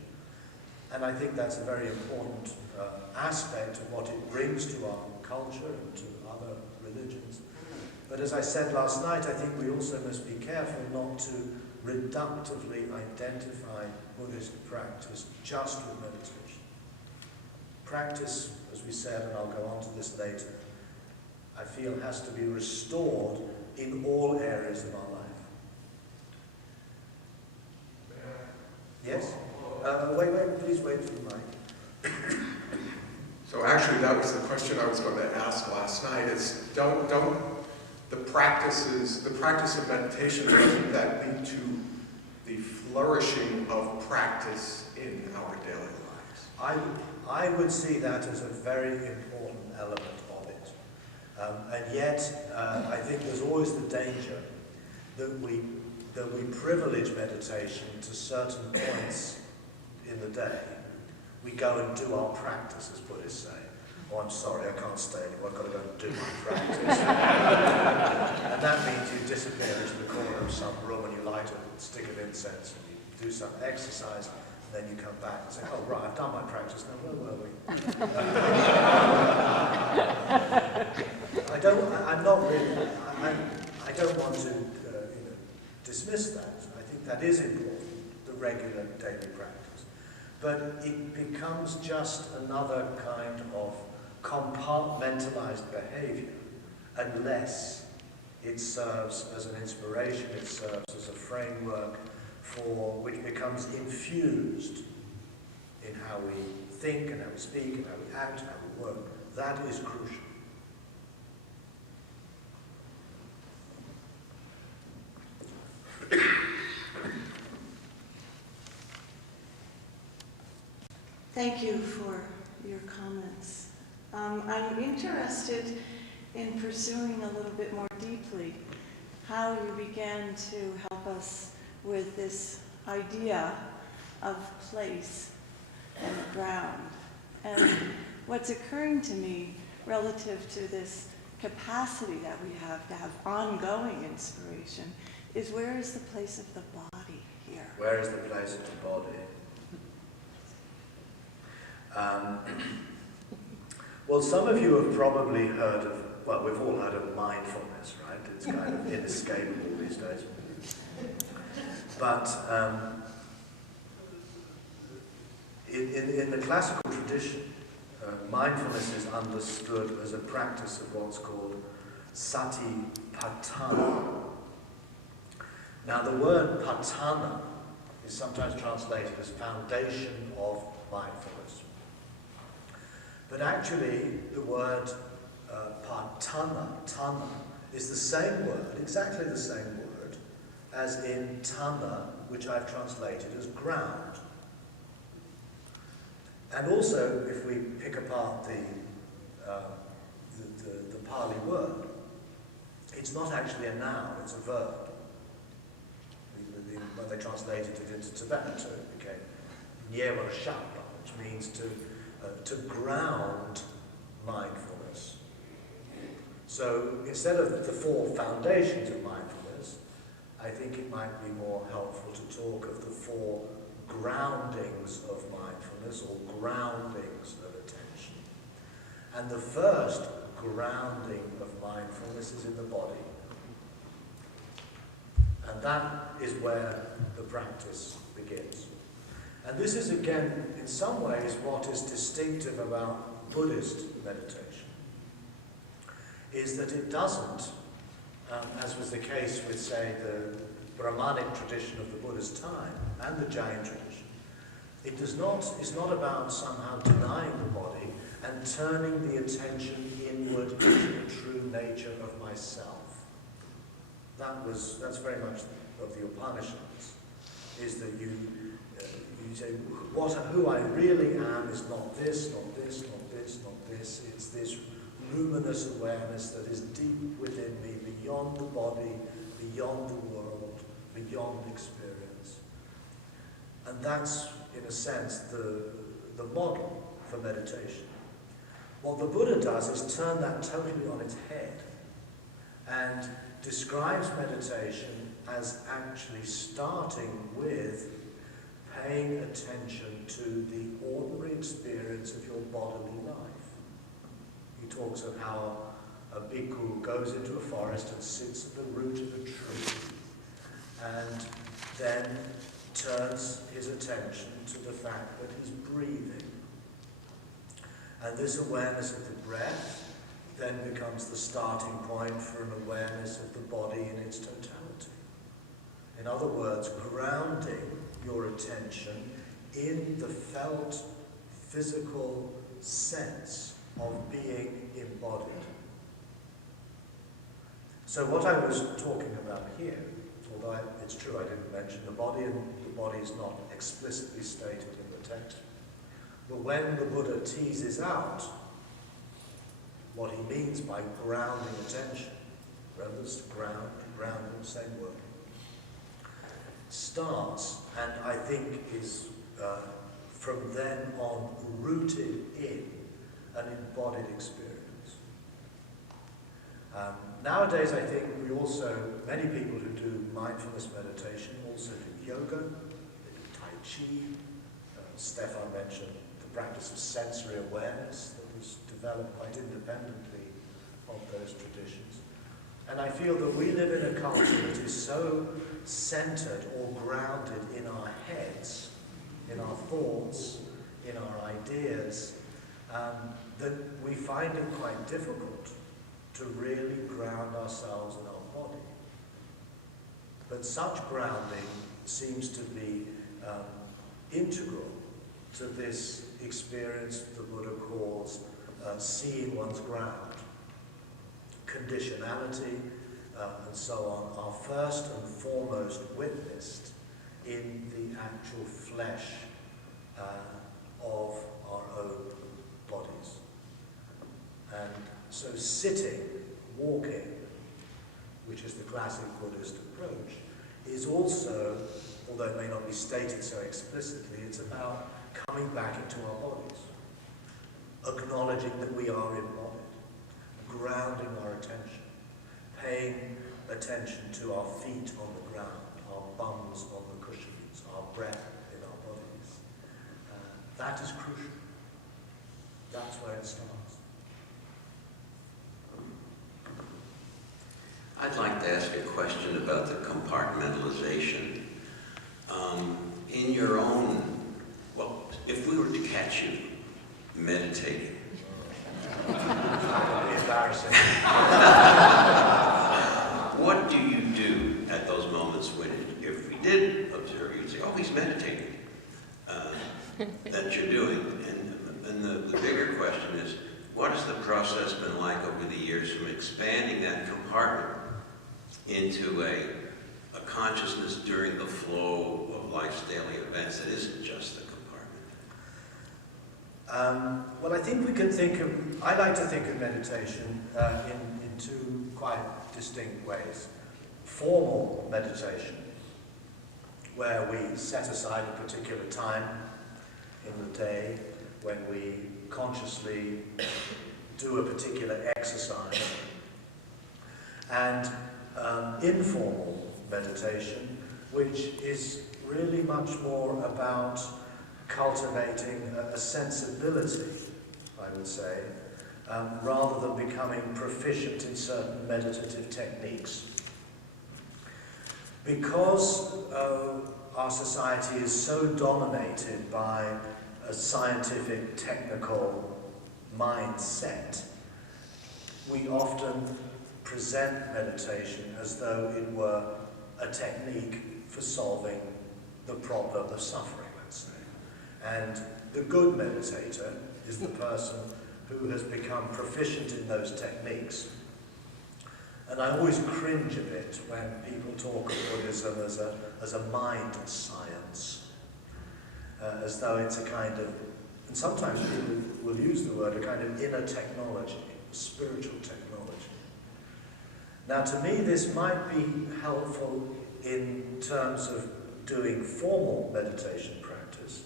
And I think that's a very important aspect of what it brings to our culture and to other religions. But as I said last night, I think we also must be careful not to reductively identify Buddhist practice just with meditation. Practice, as we said, and I'll go on to this later, I feel has to be restored in all areas of our life. Yes? Wait, please wait for the mic. So actually, that was the question I was going to ask last night, is don't the practice of meditation, doesn't that lead to the flourishing of practice in our daily lives? I would see that as a very important element of it. And yet, I think there's always the danger that we privilege meditation to certain points in the day. We go and do our practice, as Buddhists say. Oh, I'm sorry, I can't stay anymore, I've got to go and do my practice. And that means you disappear into the corner of some room and you light a stick of incense and you do some exercise, and then you come back and say, oh right, I've done my practice, now where were we? I don't want to dismiss that. I think that is important, the regular daily practice. But it becomes just another kind of compartmentalized behavior unless it serves as an inspiration, it serves as a framework for which becomes infused in how we think and how we speak and how we act, how we work. That is crucial. Thank you for your comments. I'm interested in pursuing a little bit more deeply how you began to help us with this idea of place and ground. And what's occurring to me relative to this capacity that we have to have ongoing inspiration is, where is the place of the body here? Where is the place of the body? Well, some of you have probably heard of, well, we've all heard of mindfulness, right? It's kind of inescapable these days. But in the classical tradition, mindfulness is understood as a practice of what's called satipatthana. Now the word patana is sometimes translated as foundation of mindfulness. But actually the word patana, tana, is the same word, exactly the same word, as in tana, which I've translated as ground. And also, if we pick apart the Pali word, it's not actually a noun, it's a verb. When they translated it into Tibetan, it became Nyewa Shapa, which means to ground mindfulness. So instead of the four foundations of mindfulness, I think it might be more helpful to talk of the four groundings of mindfulness, or groundings of attention. And the first grounding of mindfulness is in the body. And that is where the practice begins. And this is, again, in some ways, what is distinctive about Buddhist meditation, is that it doesn't, as was the case with, say, the Brahmanic tradition of the Buddha's time and the Jain tradition, it's not about somehow denying the body and turning the attention inward into the true nature of myself. That's very much of the Upanishads, is that you say, who I really am is not this, not this, not this, not this. It's this luminous awareness that is deep within me, beyond the body, beyond the world, beyond experience. And that's, in a sense, the model for meditation. What the Buddha does is turn that totally on its head and describes meditation as actually starting with paying attention to the ordinary experience of your bodily life. He talks of how a bhikkhu goes into a forest and sits at the root of a tree and then turns his attention to the fact that he's breathing. And this awareness of the breath then becomes the starting point for an awareness of the body in its totality. In other words, grounding your attention in the felt physical sense of being embodied. So what I was talking about here, although it's true I didn't mention the body, and the body is not explicitly stated in the text, but when the Buddha teases out what he means by grounding attention, brothers, grounding, same word, starts, and I think is from then on rooted in an embodied experience. Nowadays, I think many people who do mindfulness meditation also do yoga, they do Tai Chi. Stefan mentioned the practice of sensory awareness that was developed quite independently of those traditions. And I feel that we live in a culture that is so centered or grounded in our heads, in our thoughts, in our ideas, that we find it quite difficult to really ground ourselves in our body. But such grounding seems to be integral to this experience the Buddha calls seeing one's ground. Conditionality and so on are first and foremost witnessed in the actual flesh of our own bodies. And so sitting, walking, which is the classic Buddhist approach, is also, although it may not be stated so explicitly, it's about coming back into our bodies, acknowledging that we are embodied, grounding our attention, paying attention to our feet on the ground, our bums on the cushions, our breath in our bodies. That is crucial. That's where it starts. I'd like to ask a question about the compartmentalization. In your own, well, if we were to catch you meditating, That would be embarrassing. what do you do at those moments when that you're doing. And the bigger question is, what has the process been like over the years from expanding that compartment into a consciousness during the flow of life's daily events that isn't just the compartment? Well, I think we can think of, I like to think of meditation in two quite distinct ways. Formal meditation, where we set aside a particular time in the day when we consciously do a particular exercise, and informal meditation, which is really much more about cultivating a sensibility, I would say, rather than becoming proficient in certain meditative techniques. Because our society is so dominated by a scientific, technical mindset, we often present meditation as though it were a technique for solving the problem of suffering, let's say. And the good meditator is the person who has become proficient in those techniques. And I always cringe a bit when people talk of Buddhism as a mind science, as though it's a kind of, and sometimes people will use the word, a kind of inner technology, spiritual technology. Now, to me, this might be helpful in terms of doing formal meditation practice,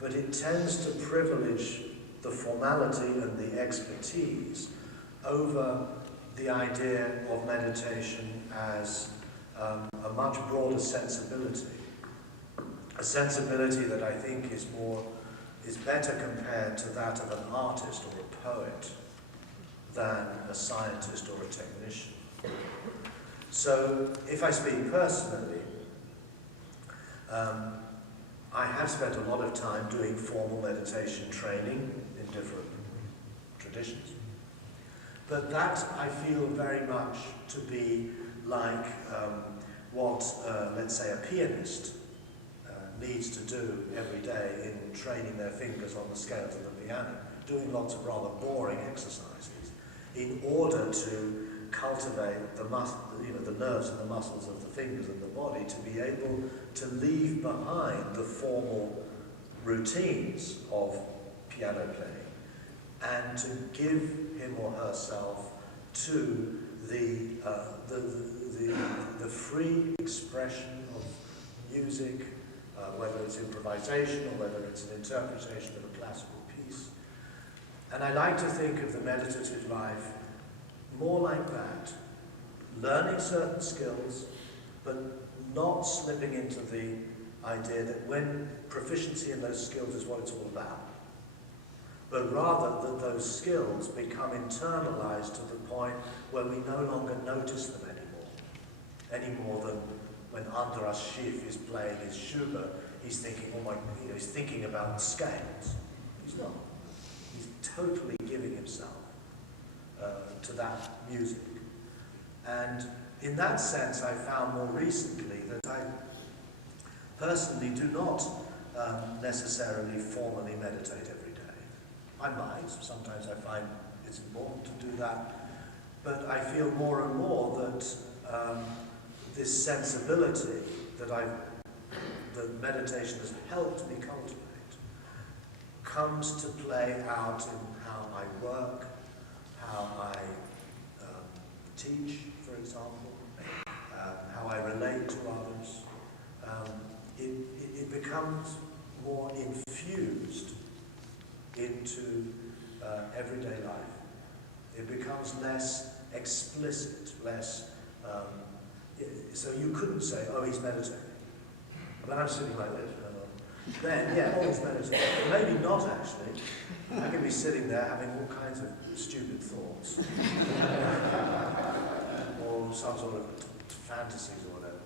but it tends to privilege the formality and the expertise over the idea of meditation as a much broader sensibility. A sensibility that I think is better compared to that of an artist or a poet than a scientist or a technician. So, if I speak personally, I have spent a lot of time doing formal meditation training in different traditions. But that I feel very much to be like what, let's say, a pianist needs to do every day in training their fingers on the scales of the piano, doing lots of rather boring exercises in order to cultivate the nerves and the muscles of the fingers and the body to be able to leave behind the formal routines of piano playing and to give him or herself to the free expression of music, whether it's improvisation or whether it's an interpretation of a classical piece. And I like to think of the meditative life more like that, learning certain skills, but not slipping into the idea that when proficiency in those skills is what it's all about, but rather that those skills become internalized to the point where we no longer notice them any more than when Andras Schiff is playing his Schubert, he's thinking, he's thinking about the scales. He's not. He's totally giving himself to that music. And in that sense, I found more recently that I personally do not necessarily formally meditate every day. I might, sometimes I find it's important to do that, but I feel more and more that this sensibility that meditation has helped me cultivate comes to play out in how I work, how I teach, for example, how I relate to others. It becomes more infused into everyday life. It becomes less explicit, less... so you couldn't say, oh, he's meditating. When I'm sitting like this, then, yeah, oh, he's meditating. Maybe not, actually. I could be sitting there having all kinds of stupid thoughts. Or some sort of fantasies or whatever.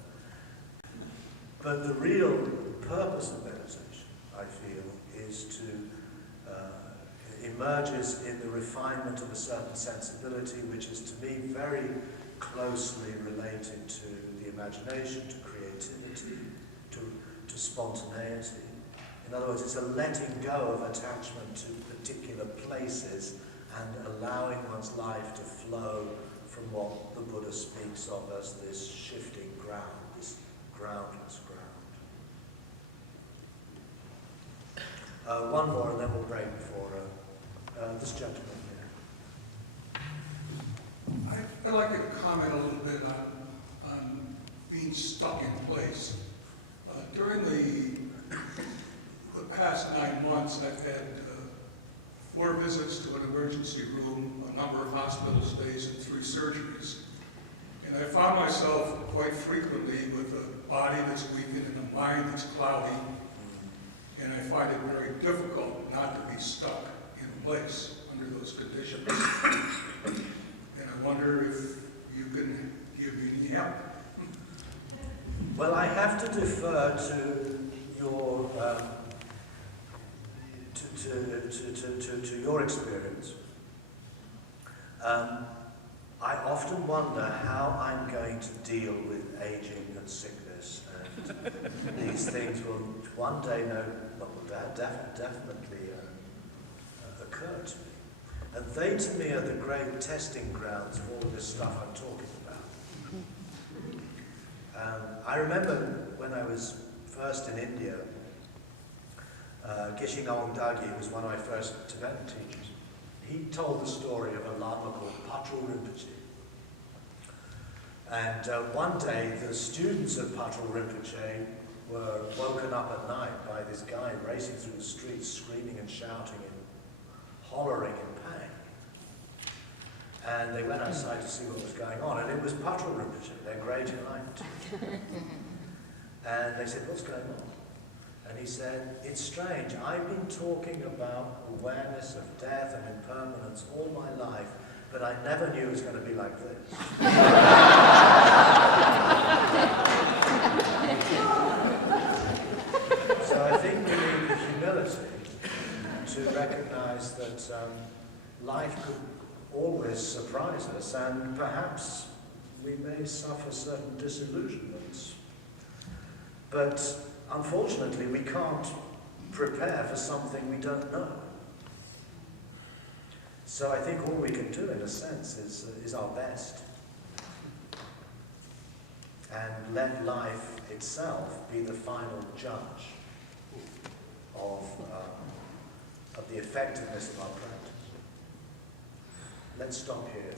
But the real purpose of meditation, I feel, is to emerges in the refinement of a certain sensibility, which is to me very closely related to the imagination, to creativity, to spontaneity. In other words, it's a letting go of attachment to particular places and allowing one's life to flow from what the Buddha speaks of as this shifting ground, this groundless ground. One more and then we'll break for this gentleman here. I'd like to comment a little bit on being stuck in place. During the past 9 months, I've had 4 visits to an emergency room, a number of hospital stays, and 3 surgeries. And I found myself quite frequently with a body that's weakened and a mind that's cloudy. And I find it very difficult not to be stuck in place under those conditions. And I wonder if you can give me any help. Well, I have to defer to your to your experience. I often wonder how I'm going to deal with aging and sickness, and these things will one day definitely occur to me. And they, to me, are the great testing grounds of all of this stuff I'm talking about. I remember when I was first in India, Geshe Ngawang was one of my first Tibetan teachers. He told the story of a Lama called Patrul Rinpoche. And one day, the students of Patrul Rinpoche were woken up at night by this guy racing through the streets, screaming and shouting and hollering in pain. And they went outside to see what was going on, and it was Patrul Rinpoche, their great enlightenment. And they said, "What's going on?" And he said, "It's strange, I've been talking about awareness of death and impermanence all my life, but I never knew it was going to be like this." So I think we need the humility to recognize that life could always surprise us, and perhaps we may suffer certain disillusionments. But unfortunately, we can't prepare for something we don't know. So I think all we can do, in a sense, is our best. And let life itself be the final judge of the effectiveness of our practice. Let's stop here.